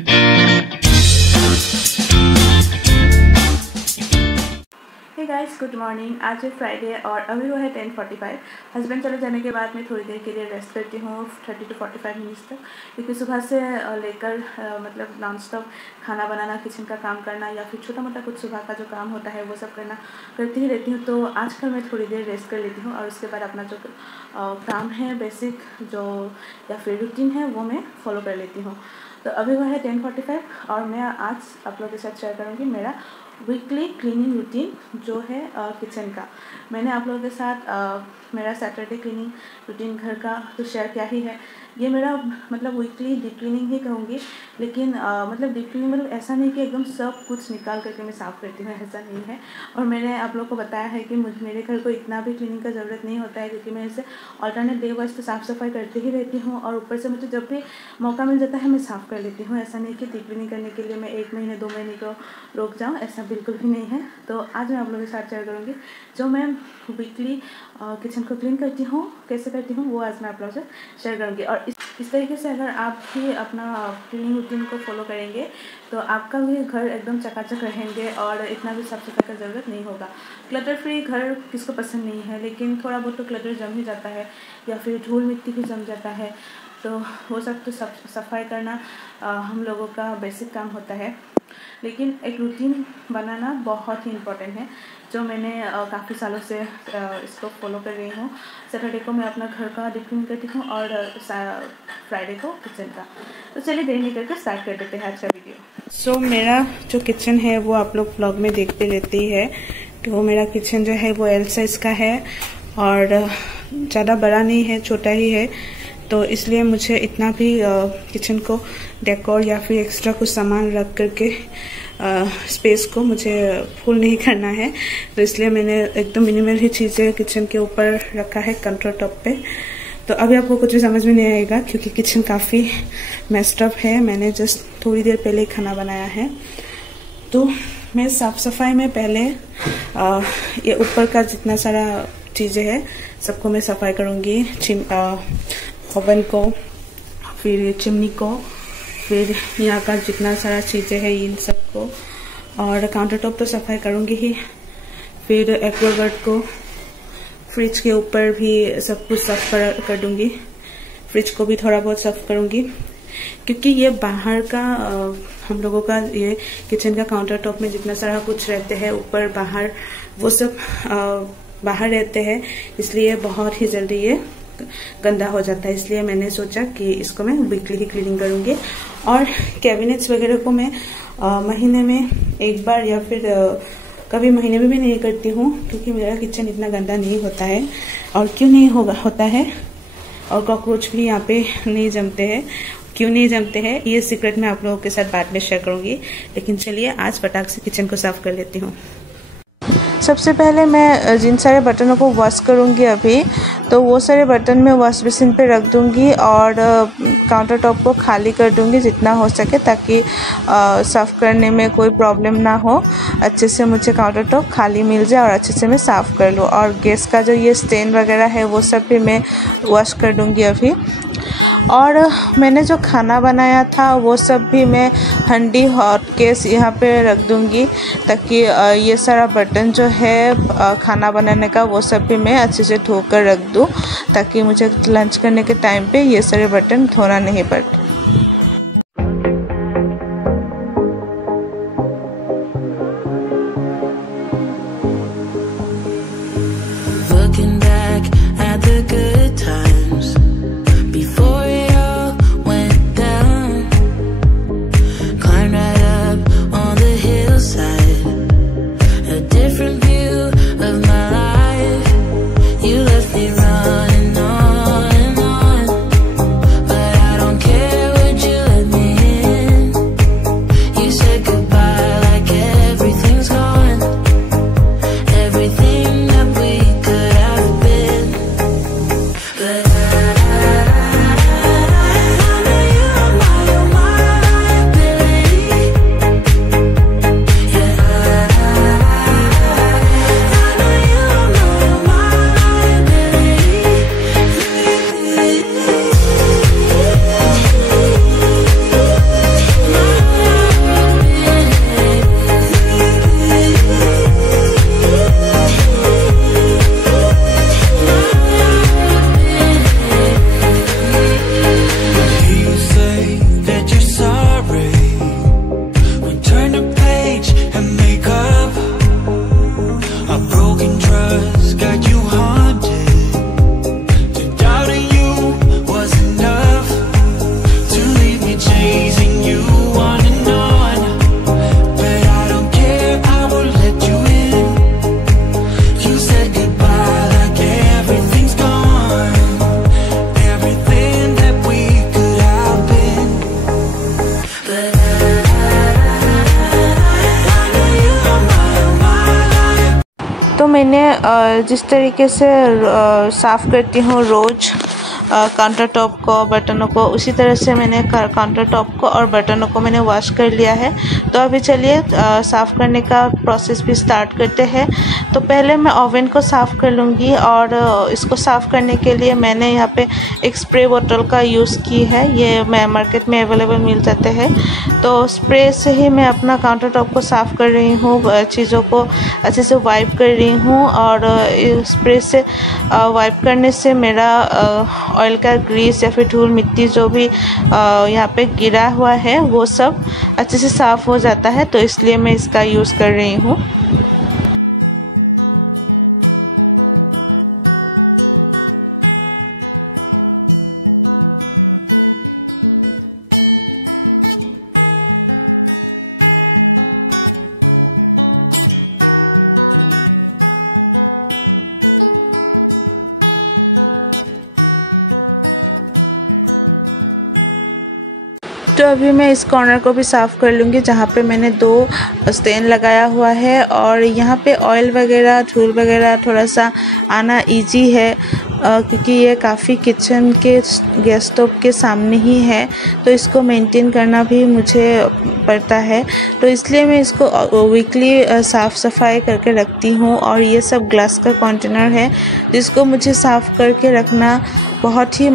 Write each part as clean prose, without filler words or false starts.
Hey guys, good morning. आज है Friday और अभी वो है 10:45। हस्बैंड चले जाने के बाद मैं थोड़ी देर के लिए रेस्ट करती हूँ 30 to 45 मिनट्स तक, क्योंकि सुबह से लेकर मतलब नॉन स्टॉप खाना बनाना, किचन का काम करना या फिर छोटा मोटा कुछ सुबह का जो काम होता है वो सब करती ही रहती हूँ। तो आजकल मैं थोड़ी देर रेस्ट कर लेती हूँ और उसके बाद अपना जो काम है बेसिक जो या फिर रूटीन है वो मैं फॉलो कर लेती हूँ। तो अभी वो है 10:45 और मैं आज आप लोगों के साथ शेयर करूँगी मेरा वीकली क्लीनिंग रूटीन जो है किचन का। मैंने आप लोगों के साथ मेरा सैटरडे क्लीनिंग रूटीन घर का तो शेयर किया ही है। ये मेरा मतलब वीकली डीप क्लीनिंग ही कहूँगी, लेकिन मतलब डीप क्लीनिंग मतलब ऐसा नहीं कि एकदम सब कुछ निकाल करके मैं साफ़ करती हूँ, ऐसा नहीं है। और मैंने आप लोगों को बताया है कि मेरे घर को इतना भी क्लीनिंग का ज़रूरत नहीं होता है, क्योंकि मैं इसे अल्टरनेट डे वाइज तो साफ़ सफाई करती ही रहती हूँ और ऊपर से मुझे जब भी मौका मिल जाता है मैं साफ़ कर लेती हूँ। ऐसा नहीं कि डीप क्लीनिंग करने के लिए मैं 1 महीने 2 महीने को रुक जाऊँ, ऐसा बिल्कुल भी नहीं है। तो आज मैं आप लोगों के साथ शेयर करूँगी जो मैं वीकली किचन को क्लीन करती हूँ, कैसे करती हूँ वो आज मैं आप लोगों से शेयर करूँगी। और इस तरीके से अगर आप भी अपना क्लीनिंग रूटीन को फॉलो करेंगे तो आपका भी घर एकदम चकाचक रहेंगे और इतना भी साफ सफाई का ज़रूरत नहीं होगा। क्लटर फ्री घर किसको पसंद नहीं है, लेकिन थोड़ा बहुत तो क्लटर जम ही जाता है या फिर धूल मिट्टी भी जम जाता है, तो वो सब तो सफाई करना हम लोगों का बेसिक काम होता है। लेकिन एक रूटीन बनाना बहुत ही इम्पोर्टेंट है, जो मैंने काफ़ी सालों से इसको फॉलो कर रही हूँ। सैटरडे को मैं अपना घर का डीप क्लीन करती हूँ और फ्राइडे को किचन का। तो चलिए देर नहीं करके स्टार्ट कर देते हैं आज का वीडियो। सो मेरा जो किचन है वो आप लोग व्लॉग में देखते रहते ही है। तो मेरा किचन जो है वो एल साइज़ का है और ज़्यादा बड़ा नहीं है, छोटा ही है। तो इसलिए मुझे इतना भी किचन को डेकोर या फिर एक्स्ट्रा कुछ सामान रख करके स्पेस को मुझे फुल नहीं करना है। तो इसलिए मैंने एकदम मिनिमल ही चीज़ें किचन के ऊपर रखा है काउंटर टॉप पे। तो अभी आपको कुछ भी समझ में नहीं आएगा क्योंकि किचन काफ़ी मेस्ड अप है। मैंने जस्ट थोड़ी देर पहले खाना बनाया है। तो मैं साफ़ सफाई में पहले ये ऊपर का जितना सारा चीज़ें हैं सबको मैं सफाई करूँगी। ओवन को, फिर चिमनी को, फिर यहाँ का जितना सारा चीज़ें हैं इन सबको, और काउंटर टॉप तो सफाई करूँगी ही। फिर एक्वागार्ड को, फ्रिज के ऊपर भी सब कुछ साफ कर दूँगी। फ्रिज को भी थोड़ा बहुत साफ करूँगी क्योंकि ये बाहर का हम लोगों का ये किचन का काउंटर टॉप में जितना सारा कुछ रहते हैं ऊपर बाहर वो सब बाहर रहते हैं, इसलिए बहुत ही जल्दी ये गंदा हो जाता है। इसलिए मैंने सोचा कि इसको मैं वीकली ही क्लीनिंग करूँगी। और कैबिनेट्स वगैरह को मैं महीने में एक बार या फिर कभी महीने में भी नहीं करती हूँ, क्योंकि मेरा किचन इतना गंदा नहीं होता है। और क्यों नहीं होता है और कॉकरोच भी यहाँ पे नहीं जमते हैं। क्यों नहीं जमते हैं ये सीक्रेट मैं आप लोगों के साथ बाद में शेयर करूँगी। लेकिन चलिए आज फटाक से किचन को साफ कर लेती हूँ। सबसे पहले मैं जिन सारे बर्तनों को वॉश करूँगी अभी, तो वो सारे बर्तन मैं वॉश बेसिन पे रख दूँगी और काउंटर टॉप को खाली कर दूँगी जितना हो सके, ताकि साफ़ करने में कोई प्रॉब्लम ना हो। अच्छे से मुझे काउंटर टॉप खाली मिल जाए और अच्छे से मैं साफ़ कर लूँ। और गैस का जो ये स्टेन वगैरह है वो सब भी मैं वॉश कर दूँगी अभी। और मैंने जो खाना बनाया था वो सब भी मैं हंडी हॉट केस यहाँ पे रख दूँगी, ताकि ये सारा बर्तन जो है खाना बनाने का वो सब भी मैं अच्छे से धो कर रख दूँ, ताकि मुझे लंच करने के टाइम पे ये सारे बर्तन धोना नहीं पड़े। You left me running on and on, but I don't care. मैंने जिस तरीके से साफ़ करती हूँ रोज़ काउंटर टॉप को, बर्तनों को, उसी तरह से मैंने काउंटर टॉप को और बर्तनों को मैंने वॉश कर लिया है। तो अभी चलिए साफ़ करने का प्रोसेस भी स्टार्ट करते हैं। तो पहले मैं ओवन को साफ़ कर लूँगी और इसको साफ़ करने के लिए मैंने यहाँ पे एक स्प्रे बोतल का यूज़ की है। ये मैं मार्केट में अवेलेबल मिल जाते हैं। तो स्प्रे से ही मैं अपना काउंटर टॉप को साफ़ कर रही हूँ, चीज़ों को अच्छे से वाइप कर रही हूँ। और स्प्रे से वाइप करने से मेरा ऑयल का ग्रीस या फिर धूल मिट्टी जो भी यहाँ पे गिरा हुआ है वो सब अच्छे से साफ़ हो जाता है। तो इसलिए मैं इसका यूज़ कर रही हूँ। तो अभी मैं इस कॉर्नर को भी साफ़ कर लूँगी जहाँ पे मैंने 2 स्टैंड लगाया हुआ है। और यहाँ पे ऑयल वगैरह, धूल वगैरह थोड़ा सा आना इजी है क्योंकि ये काफ़ी किचन के गैस स्टोव के सामने ही है, तो इसको मेंटेन करना भी मुझे पड़ता है। तो इसलिए मैं इसको वीकली साफ़ सफाई करके रखती हूँ। और ये सब ग्लास का कंटेनर है जिसको मुझे साफ़ करके रखना बहुत ही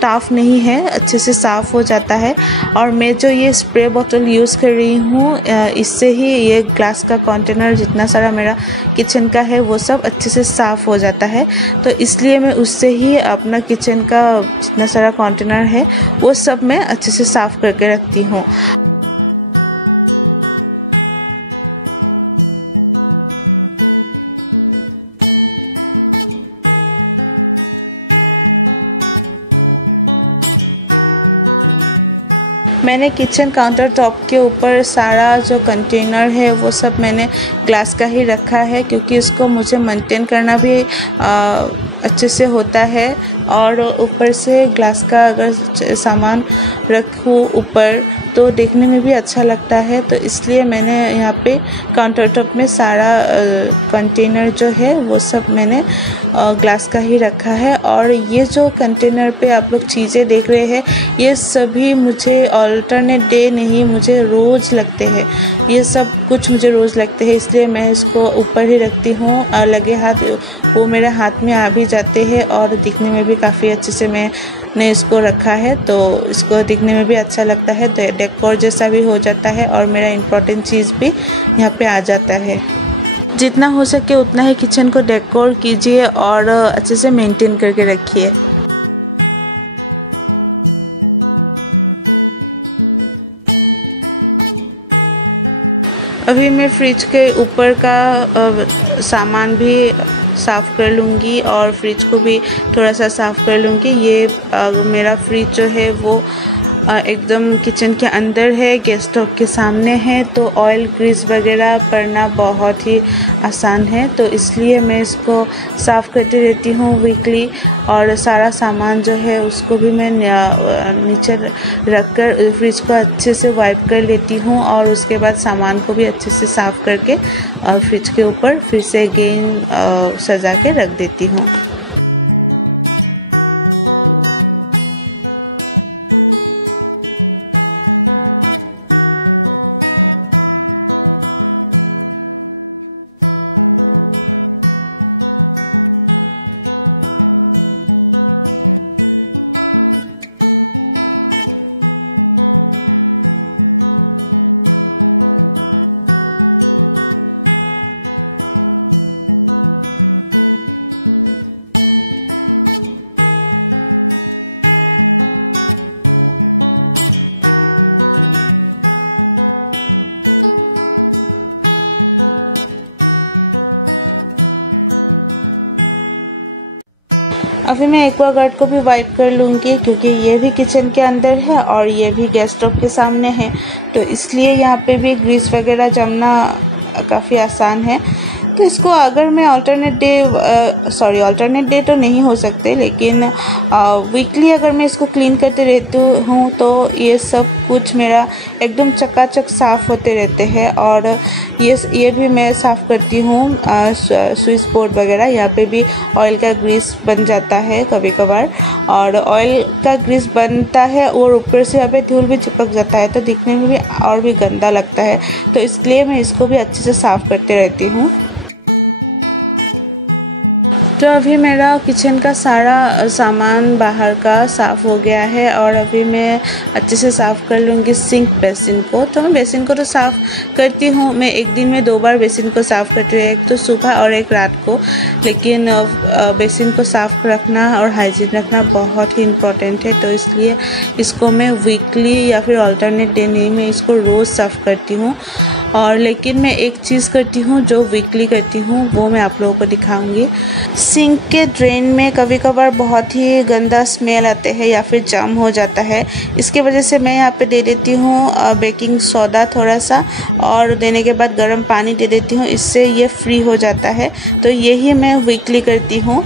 टफ नहीं है, अच्छे से साफ़ हो जाता है। और मैं जो ये स्प्रे बोतल यूज़ कर रही हूँ इससे ही ये ग्लास का कंटेनर जितना सारा मेरा किचन का है वो सब अच्छे से साफ़ हो जाता है। तो इसलिए मैं उससे ही अपना किचन का जितना सारा कंटेनर है वो सब मैं अच्छे से साफ़ करके रखती हूँ। मैंने किचन काउंटर टॉप के ऊपर सारा जो कंटेनर है वो सब मैंने ग्लास का ही रखा है क्योंकि इसको मुझे मेंटेन करना भी अच्छे से होता है। और ऊपर से ग्लास का अगर सामान रखूँ ऊपर तो देखने में भी अच्छा लगता है। तो इसलिए मैंने यहाँ पे काउंटर टॉप में सारा कंटेनर जो है वो सब मैंने ग्लास का ही रखा है। और ये जो कंटेनर पे आप लोग चीज़ें देख रहे हैं ये सभी मुझे अल्टरनेट डे नहीं, मुझे रोज़ लगते हैं। ये सब कुछ मुझे रोज़ लगते हैं, इसलिए मैं इसको ऊपर ही रखती हूँ। लगे हाथ वो मेरे हाथ में आ भी जाते हैं और दिखने में भी काफ़ी अच्छे से मैंने इसको रखा है, तो इसको दिखने में भी अच्छा लगता है। तो डेकोर जैसा भी हो जाता है और मेरा इम्पोर्टेंट चीज़ भी यहाँ पे आ जाता है। जितना हो सके उतना ही किचन को डेकोर कीजिए और अच्छे से मेंटेन करके रखिए। अभी मैं फ्रिज के ऊपर का सामान भी साफ़ कर लूँगी और फ्रिज को भी थोड़ा सा साफ़ कर लूँगी। ये मेरा फ्रिज जो है वो एकदम किचन के अंदर है, गैस स्टोव के सामने है, तो ऑयल ग्रीस वगैरह पड़ना बहुत ही आसान है। तो इसलिए मैं इसको साफ़ करती रहती हूँ वीकली। और सारा सामान जो है उसको भी मैं नीचे रख कर फ्रिज को अच्छे से वाइप कर लेती हूँ और उसके बाद सामान को भी अच्छे से साफ़ करके फ्रिज के ऊपर फिर से अगेन सजा के रख देती हूँ। अभी मैं एक्वागार्ड को भी वाइप कर लूँगी क्योंकि ये भी किचन के अंदर है और ये भी गैस स्टोव के सामने है, तो इसलिए यहाँ पे भी ग्रीस वगैरह जमना काफ़ी आसान है। तो इसको अगर मैं अल्टरनेट डे तो नहीं हो सकते, लेकिन वीकली अगर मैं इसको क्लीन करते रहती हूँ तो ये सब कुछ मेरा एकदम चकाचक साफ़ होते रहते हैं। और ये भी मैं साफ़ करती हूँ स्विच बोर्ड वगैरह, यहाँ पे भी ऑयल का ग्रीस बन जाता है कभी कभार, और ऑयल का ग्रीस बनता है और ऊपर से यहाँ पे धूल भी चिपक जाता है तो दिखने में भी और भी गंदा लगता है। तो इसलिए मैं इसको भी अच्छे से साफ़ करते रहती हूँ। तो अभी मेरा किचन का सारा सामान बाहर का साफ़ हो गया है और अभी मैं अच्छे से साफ़ कर लूँगी सिंक बेसिन को। तो मैं बेसिन को तो साफ़ करती हूँ, मैं एक दिन में 2 बार बेसिन को साफ़ करती हूँ, एक तो सुबह और एक रात को। लेकिन बेसिन को साफ़ रखना और हाइजीन रखना बहुत ही इम्पोर्टेंट है, तो इसलिए इसको मैं वीकली या फिर अल्टरनेट डे नहीं, मैं इसको रोज़ साफ़ करती हूँ। और लेकिन मैं एक चीज़ करती हूँ जो वीकली करती हूँ, वो मैं आप लोगों को दिखाऊंगी। सिंक के ड्रेन में कभी कभार बहुत ही गंदा स्मेल आते हैं या फिर जाम हो जाता है, इसके वजह से मैं यहाँ पे दे देती हूँ बेकिंग सोडा थोड़ा सा, और देने के बाद गर्म पानी दे देती हूँ, इससे ये फ्री हो जाता है। तो यही मैं वीकली करती हूँ।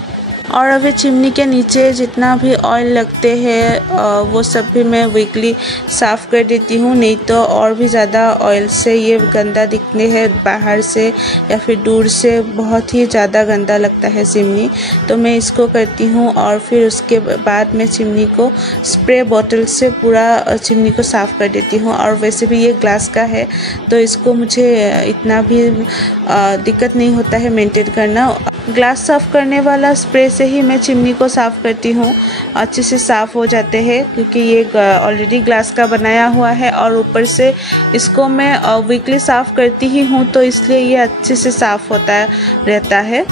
और अभी चिमनी के नीचे जितना भी ऑयल लगते हैं वो सब भी मैं वीकली साफ़ कर देती हूँ, नहीं तो और भी ज़्यादा ऑयल से ये गंदा दिखने हैं, बाहर से या फिर दूर से बहुत ही ज़्यादा गंदा लगता है चिमनी। तो मैं इसको करती हूँ और फिर उसके बाद मैं चिमनी को स्प्रे बॉटल से पूरा चिमनी को साफ़ कर देती हूँ। और वैसे भी ये ग्लास का है तो इसको मुझे इतना भी दिक्कत नहीं होता है मेंटेन करना। ग्लास साफ़ करने वाला स्प्रे से ही मैं चिमनी को साफ़ करती हूँ, अच्छे से साफ़ हो जाते हैं, क्योंकि ये ऑलरेडी ग्लास का बनाया हुआ है और ऊपर से इसको मैं वीकली साफ़ करती ही हूँ, तो इसलिए ये अच्छे से साफ़ होता रहता है।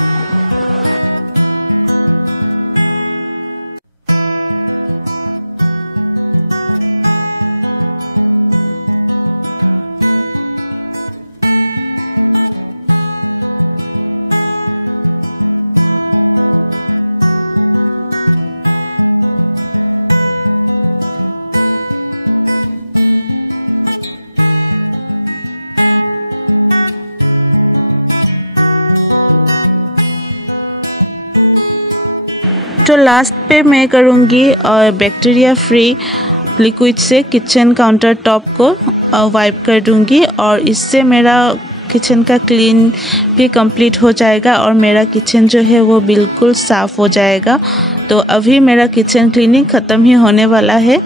तो लास्ट पे मैं करूँगी बैक्टीरिया फ्री लिक्विड से किचन काउंटर टॉप को वाइप कर दूँगी, और इससे मेरा किचन का क्लीन भी कंप्लीट हो जाएगा और मेरा किचन जो है वो बिल्कुल साफ़ हो जाएगा। तो अभी मेरा किचन क्लीनिंग ख़त्म ही होने वाला है।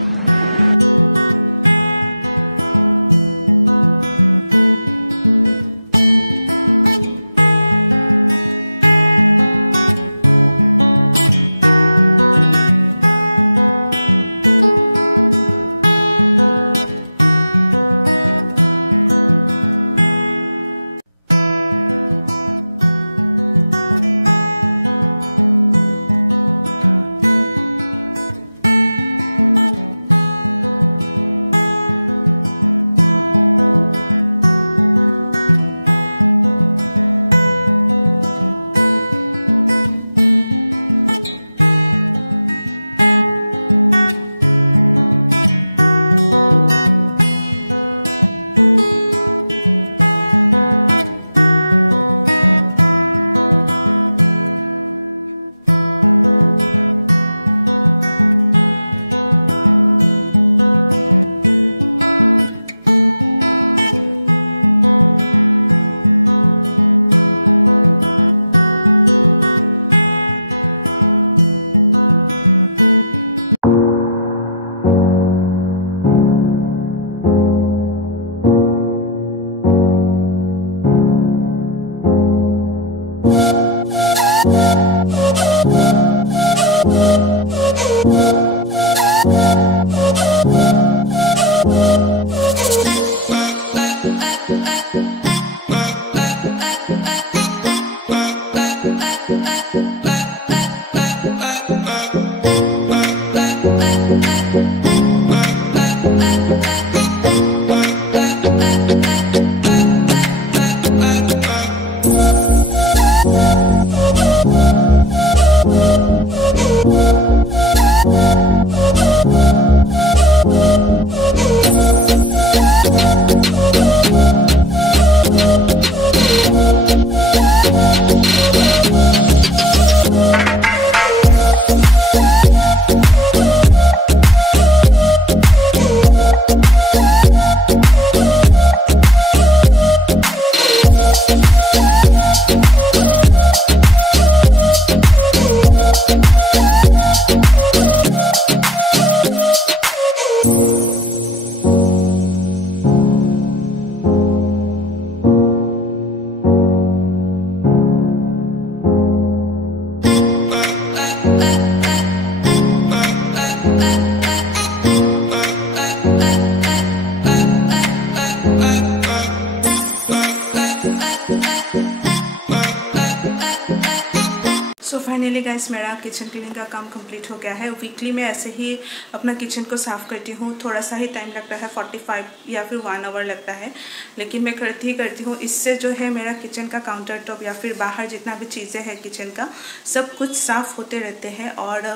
फाइनली गाइस मेरा किचन क्लीनिंग का काम कंप्लीट हो गया है। वीकली मैं ऐसे ही अपना किचन को साफ़ करती हूँ। थोड़ा सा ही टाइम लगता है, 45 या फिर 1 आवर लगता है, लेकिन मैं करती हूँ। इससे जो है मेरा किचन का काउंटर टॉप या फिर बाहर जितना भी चीज़ें हैं किचन का, सब कुछ साफ़ होते रहते हैं और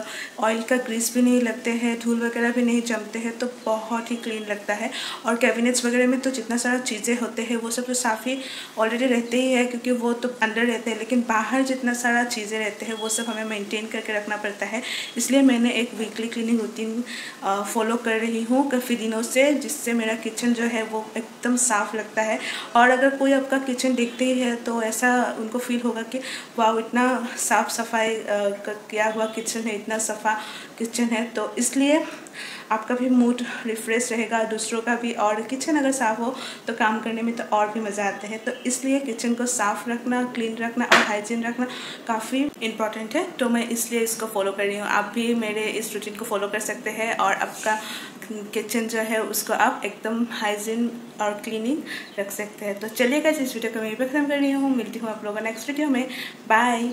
ऑयल का ग्रीस भी नहीं लगते हैं, धूल वगैरह भी नहीं जमते हैं, तो बहुत ही क्लीन लगता है। और कैबिनेट्स वगैरह में तो जितना सारा चीज़ें होते हैं वो सब तो साफ़ ही ऑलरेडी रहते ही है, क्योंकि वो तो अंदर रहते हैं, लेकिन बाहर जितना सारा चीज़ें रहते हैं वो सब हमें मेंटेन करके रखना पड़ता है। इसलिए मैंने एक वीकली क्लीनिंग रूटीन फॉलो कर रही हूँ काफ़ी दिनों से, जिससे मेरा किचन जो है वो एकदम साफ़ लगता है। और अगर कोई आपका किचन देखते ही है तो ऐसा उनको फील होगा कि वाह, इतना साफ़ सफाई किया हुआ किचन है, इतना सफ़ा किचन है। तो इसलिए आपका भी मूड रिफ्रेश रहेगा, दूसरों का भी। और किचन अगर साफ़ हो तो काम करने में तो और भी मज़ा आता है। तो इसलिए किचन को साफ़ रखना, क्लीन रखना और हाइजीन रखना काफ़ी इम्पॉर्टेंट है। तो मैं इसलिए इसको फॉलो कर रही हूँ। आप भी मेरे इस रूटीन को फॉलो कर सकते हैं और आपका किचन जो है उसको आप एकदम हाइजीन और क्लीनिंग रख सकते हैं। तो चलिएगा, इस वीडियो को मैं यहीं पर ख़त्म कर रही हूँ। मिलती हूँ आप लोगों नेक्स्ट वीडियो में। बाय।